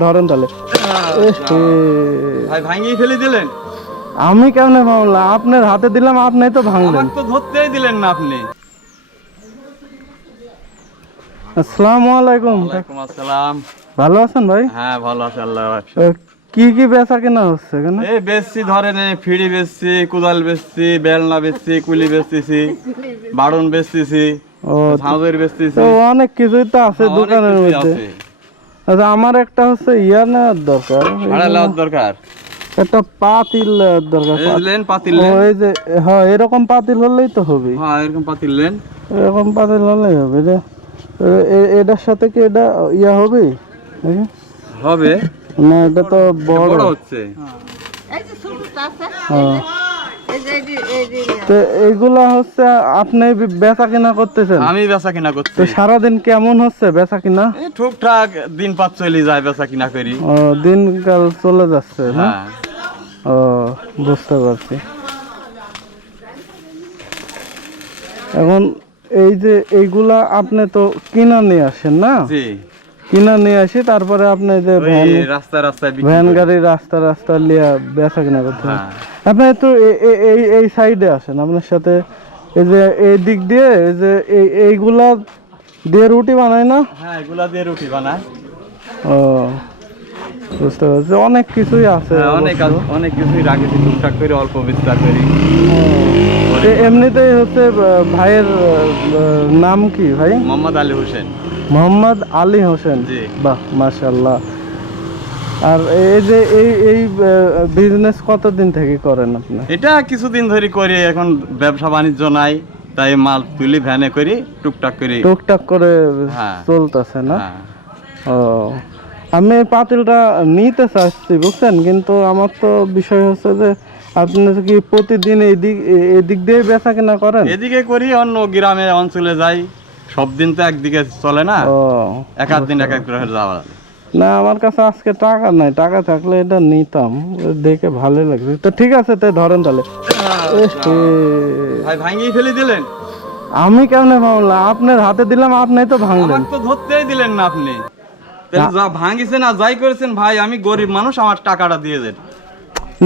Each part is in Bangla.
ধরেন তাহলে। ভাই ভাঙিয়ে ফেলে দিলেন? আমি কেমনে ভাঙলাম? আপনার হাতে দিলাম আপনি তো ভাঙলেন। তো ধরতেই দিলেন না আপনি। আসসালামু আলাইকুম। ওয়ালাইকুম আসসালাম। ভালো আছেন ভাই? হ্যাঁ ভালো আছে আল্লাহ কি কি বেচা কেনা হচ্ছে এখানে? এই বেচছি ধরেন এই ফিড়ি বেচছি কোদাল বেচছি বেলনা বেচছি কুলি বেচতেছি বাড়ন বেচতেছি ও ঝাঁঝের বেচতেছি। তো অনেক কিছুই তো আছে দোকানের মধ্যে। আচ্ছা আমার একটা হচ্ছে ইয়া নেওয়ার দরকার ভাড়া নেওয়ার দরকার? একটা পাতিল নেওয়ার দরকার এই লেন পাতিল ও, লেন? এই যে হ্যাঁ এরকম পাতিল হলেই তো হবে হ্যাঁ এরকম পাতিল লেন। এরকম পাতিল হলেই হবে রে এটার সাথে কি এটা ইয়া হবে হবে। না এটা তো বড় বড়। হচ্ছে। এই যে ছোটটা আছে। তো এইগুলা হচ্ছে আপনি বেচা কিনা করতেছেন? আমি বেচা কিনা করছি তো সারাদিন কেমন হচ্ছে বেচা কিনা? টুকটাক দিন পাঁচ চলে যায় বেচা কিনা করি। ও দিনকাল চলে যাচ্ছে না? হ্যাঁ। ও বুঝতে পারছি। এখন এই যে এইগুলা আপনি তো কিনা নিয়ে আসেন না? জি। কিনা নিয়ে আসি তারপরে আপনি যে রাস্তায় বিক্রি ভ্যান গাড়ি রাস্তা রাস্তা লিয়া বেচা কিনা করতে হ্যাঁ। আপনি এ- এই এই সাইডে আসেন আপনার সাথে এই যে এই দিক দিয়ে এই যে এই এইগুলা দিয়ে রুটি বানায় না? হ্যাঁ এগুলা দিয়ে রুটি বানায়। ও বুঝতে পারছি। অনেক কিছুই আছে হ্যাঁ, অনেক। অনেক কিছুই রাখেছি টুকটাক করে অল্প বিস্তার করি। এমনিতেই হচ্ছে ভাইয়ের নাম কি ভাই? মোহাম্মদ আলী হোসেন। মোহাম্মদ আলী হোসেন। জি। বাহ মাশাল্লাহ আর এই যে এই এই বিজনেস কতদিন থেকে করেন আপনি? এটা কিছুদিন ধরে করি এখন ব্যবসা বাণিজ্য নাই তাই মাল তুলি ভ্যানে করি টুকটাক করি। টুকটাক করে হ্যাঁ। চলতেছে না? হ্যাঁ। ও আমি পাতিলটা নিতে চাচ্ছি বুঝছেন? কিন্তু আমার তো বিষয় হচ্ছে যে আপনি কি প্রতিদিন এই দিক এ- এদিক দিয়ে বেচা কেনা করেন? এদিকে করি অন্য গ্রামে অঞ্চলে যাই। সব দিন তো একদিকে চলে না। এক আধ দিন এক এক করে যাওয়া না আমার কাছে আজকে টাকা নাই। টাকা থাকলে এটা নিতাম। দেখে ভালোই লাগছে। তো ঠিক আছে তাই ধরেন তাহলে। ভাই ভাঙিয়ে ফেলে দিলেন? আমি কেমনে ভাঙলাম? আপনার হাতে দিলাম আপনি তো ভাঙলেন। তো ধরতেই দিলেন না আপনি। যা ভাঙিছেন আর যাই করেছেন ভাই আমি গরিব মানুষ আমার টাকাটা দিয়ে দেন।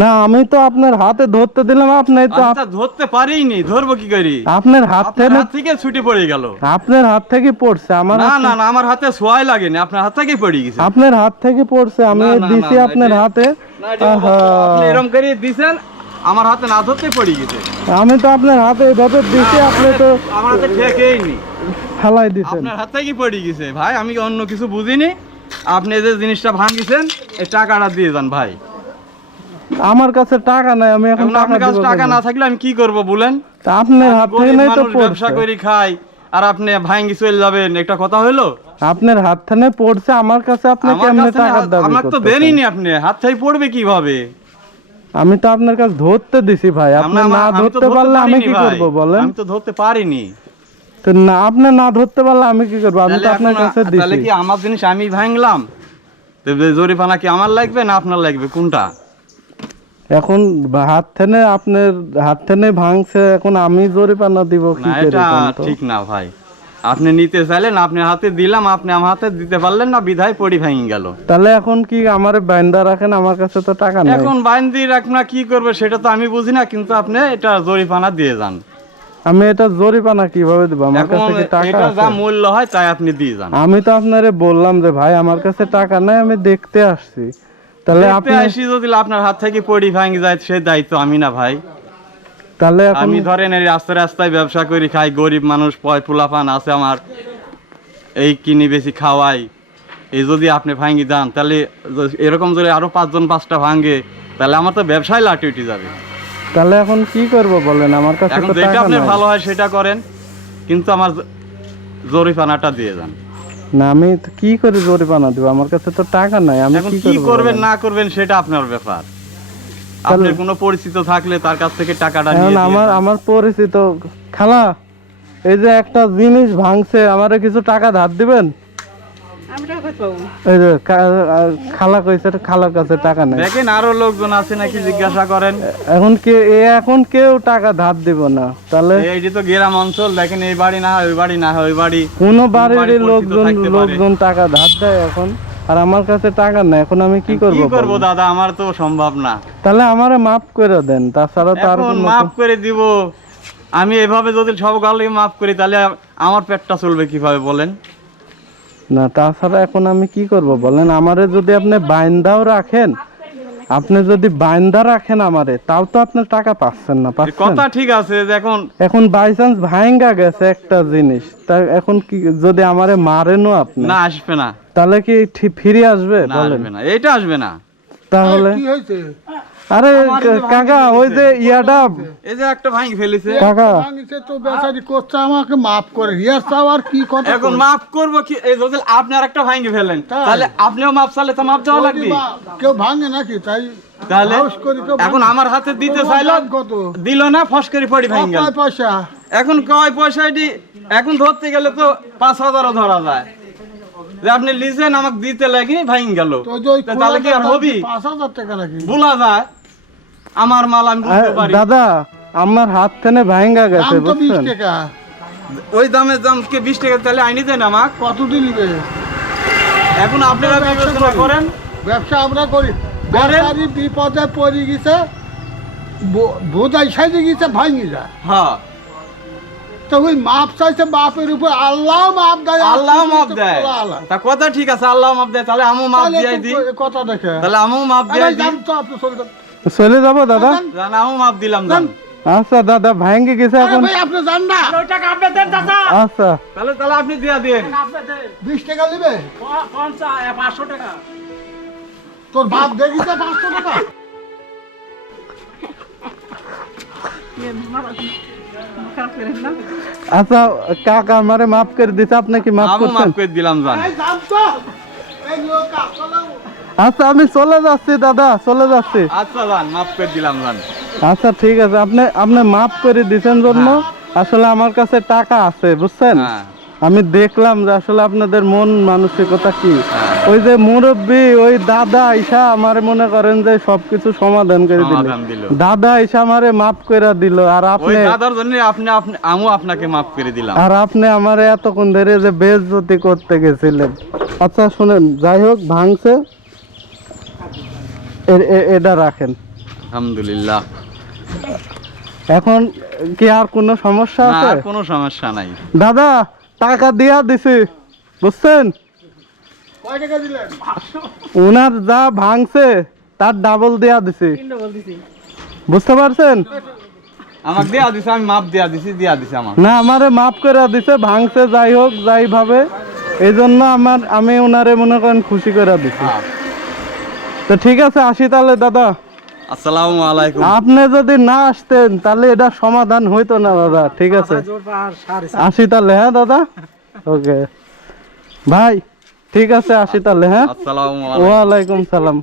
না আমি তো আপনার হাতে ধরতে দিলাম আপনি তো আচ্ছা ধরতে পারিনি ধরবো কি করি? আপনার হাত থেকে থেকে ছুটে পড়ে গেল। আপনার হাত থেকে পড়ছে আমার না না না আমার হাতে সোয়াই লাগেনি আপনার হাত থেকেই পড়ে গেছে। আপনার হাত থেকে পড়ছে আমি দিছি আপনার হাতে। আপনি এরম করে দিছেন আমার হাতে না ধরতে পড়ে গেছে। আমি তো আপনার হাতে এভাবে দিছি আপনি তো আমার হাতে ঠেকেই নি। ফেলাই দিছেন। আপনার হাত থেকে পড়ে গেছে। ভাই আমি অন্য কিছু বুঝিনি। আপনি যে জিনিসটা ভাঙিছেন এই টাকাটা দিয়ে যান ভাই। আমার কাছে টাকা নাই আমি এখন আপনার কাছে টাকা না থাকলে আমি কি করব বলেন? তা আপনার হাত থেকে নাই তো ব্যবসা করি খাই আর আপনি ভাঙ্গি চলে যাবেন একটা কথা হলো আপনার হাত থেকে পড়ছে আমার কাছে আপনি কেমনে টাকার দাবি আমাকে তো করতেছেন? দেনই নি আপনি হাত থেকে পড়বে কীভাবে? আমি তো আপনার কাছে ধরতে দিছি ভাই আপনি না ধরতে পারলে আমি কি। করব বলেন? আমি তো ধরতে পারিনি। তো না আপনি না ধরতে পারলে আমি কি করব? আমি তো আপনার কাছে তাহলে কি আমার জিনিস আমি ভাঙলাম? তো জরিপানা কি আমার লাগবে না আপনার লাগবে? কোনটা? এখন হাত থেকে আপনার হাত থেকে ভাঙছে এখন আমি জরিপানা দিব কি করে এটা ঠিক না ভাই। আপনি নিতে চাইলেন আপনি হাতে দিলাম আপনি আমার হাতে দিতে পারলেন না বিধায় পড়ি ভেঙে গেল। তাহলে এখন কি আমার বাইন্দা রাখেন আমার কাছে তো টাকা নেই? এখন বাইন্দি রাখনা কি করবে সেটা তো আমি বুঝি না কিন্তু আপনি এটা জরিপানা দিয়ে যান। আমি এটা জরিপানা কীভাবে দিব? আমার কাছে কি টাকা এটা যা মূল্য হয় তাই আপনি দিয়ে যান। আমি তো আপনারে বললাম যে ভাই আমার কাছে টাকা নাই আমি দেখতে আসছি। তাহলে আপনি আসি যদি আপনার হাত থেকে পড়ি ভাঙে যায় সেই দায়িত্ব আমি না ভাই। তাহলে আমি ধরেন এই রাস্তায় রাস্তায় ব্যবসা করি খাই গরিব মানুষ পয় পোলাপান আছে আমার। এই কিনি বেশি খাওয়াই। এই যদি আপনি ভাঙ্গি দেন তাহলে এরকম যদি আরও পাঁচজন পাঁচটা ভাঙ্গে তাহলে আমার তো ব্যবসায় লাটি উঠে যাবে। তাহলে এখন কি করব বলেন? আমার কাছে এখন যেটা টাকা আপনার ভালো হয় সেটা করেন কিন্তু আমার জ- জরিপানাটা দিয়ে যান। না আমি তো কি করে জরিপানা দিব? আমার কাছে তো টাকা নাই আমি এখন কি করবেন না করবেন সেটা আপনার ব্যাপার। আপনার কোনো পরিচিত থাকলে তার কাছ থেকে টাকাটা নিয়ে আমার আমার পরিচিত খালা এই যে একটা জিনিস ভাঙছে আমারে কিছু টাকা ধার দিবেন? যে খালা কইছে খালার কাছে টাকা নাই। দেখেন আরও লোকজন আছে নাকি জিজ্ঞাসা করেন। এখন কে এখন কেউ টাকা ধার দিব না। তাহলে এইটি তো গ্রাম অঞ্চল দেখেন এই বাড়ি না ওই বাড়ি না ওই বাড়ি কোনো বাড়ির লোকজন লোকজন টাকা ধার দেয় এখন। আর আমার কাছে টাকা নেই এখন আমি কি করব কি করব দাদা? আমার তো সম্ভব না। তাহলে আমারে মাফ করে দেন তাছাড়া তো আর এখন মাফ করে দিব। আমি এভাবে যদি সব গালে মাফ করি তাহলে আমার পেটটা চলবে কীভাবে বলেন? না তাছাড়া এখন আমি কি করব বলেন? আমারে যদি আপনি বাইন্দাও রাখেন আপনি যদি বাইন্দা রাখেন আমারে তাও তো আপনি টাকা পাচ্ছেন না পাচ্ছেন কথা ঠিক আছে যে এখন এখন বাই চান্স ভাঙ্গা গেছে একটা জিনিস তা এখন কি যদি আমারে মারেনও আপনি? না আসবে না। তাহলে কি ফিরে আসবে না বলেন? আসবে না। এটা আসবে না। তাহলে কি হয়েছে? আরে কাকা ওই যে ইয়াটা এই যে একটা ভাঙি ফেলেছে। কাকা। ভাঙিছে তো বেচারি করছে আমাকে মাফ করে। ইয়ার চাও আর কি কথা এখন মাফ করব কি? এই যদি আপনি আর একটা ভাঙি ফেলেন তাহলে আপনিও মাপ চালে তো মাপ দেওয়া লাগবে। কেউ ভাঙে নাকি? তাই তাহলে এখন আমার হাতে দিতে চাইলো কত? দিল না ফস করে পড়ি ভাঙ গেল। পয়সা? এখন কয় পয়সাটি এখন ধরতে গেলে তো পাঁচ হাজারও ধরা যায়। যে আপনি লিজেন আমাকে দিতে লাগে ভাঙ গেল। তাহলে কি আর হবি? বলা যায়। আমার মাল আমি বুঝতে পারি। দাদা আমার হাত থেকে ভাঙ্গা গেছে বুঝছেন? ওই দামের দাম কে বিশ টাকা? তাহলে আইনি দেন আমাকে। কত দিন নিবে? এখন আপনারা বিবেচনা করেন। ব্যবসা আমরা করি। করেন। বিপদে পড়ে গেছে ব- বোধাই সাইজে গেছে ভাঙি যায়। হ্যাঁ। তো ওই মাপ চাইছে বাপের উপর আল্লাহ মাপ দেয় আল্লাহ মাপ দেয়। তা কথা ঠিক আছে আল্লাহ মাপ দেয় তাহলে আমও মাপ দিই। এ কথা দেখে। তাহলে আমও মাপ তো আপনি চলে। যাব দাদা? আমও মাপ দিলাম আচ্ছা দাদা ভাঙ্গে গেছে এখন। ভাই আপনি না। আচ্ছা। তাহলে তাহলে আপনি দিয়া দিন। বিশ টাকা নিবে? তোর বাপ দেখিছে টাকা? না আচ্ছা কাকা আমারে মাফ করে দিছে আপনি মাফ করে দিলাম জান। আচ্ছা আমি চলে যাচ্ছি দাদা চলে যাচ্ছি। আচ্ছা জান মাফ করে দিলাম জান। আচ্ছা ঠিক আছে আপনি আপনি মাফ করে দিছেন জন্য। আসলে আমার কাছে টাকা আছে বুঝছেন? হ্যাঁ। আমি দেখলাম যে আসলে আপনাদের মন মানসিকতা কি। ওই যে মুরব্বী ওই দাদা আইসা আমার মনে করেন যে সবকিছু সমাধান করে দিল। দাদা আইসা আমারে মাফ করে দিল আর আপনি দাদার জন্য আপনি আপনি আমও আপনাকে মাপ করে দিলাম। আর আপনি আমারে এতক্ষণ ধরে যে বেজতি করতে গেছিলেন। আচ্ছা শুনেন যাই হোক ভাঙছে। এটা রাখেন। আলহামদুলিল্লাহ। এখন কি আর কোনো সমস্যা আছে? কোনো সমস্যা নাই। দাদা টাকা দিয়া দিছি বুঝছেন? কয় টাকা দিলেন? ওনার যা ভাঙছে তার ডাবল দেয়া দিছি। বুঝতে পারছেন? আমাকে দেয়া দিছে আমি মাপ দেয়া দিছি দেয়া দিছে আমার না আমারে মাফ করে দিছে ভাঙছে যাই হোক যাই ভাবে। এই জন্য আমার আমি ওনারে মনে করেন খুশি করে দিছি। হ্যাঁ। তো ঠিক আছে আসি তাহলে দাদা। আসসালামু আলাইকুম। আপনি যদি না আসতেন তাহলে এটা সমাধান হইতো না দাদা। ঠিক আছে? আসি তাহলে হ্যাঁ দাদা? ওকে। ভাই ঠিক আছে আসি তাহলে হ্যাঁ? আসসালামু আলাইকুম। ওয়ালাইকুম সালাম।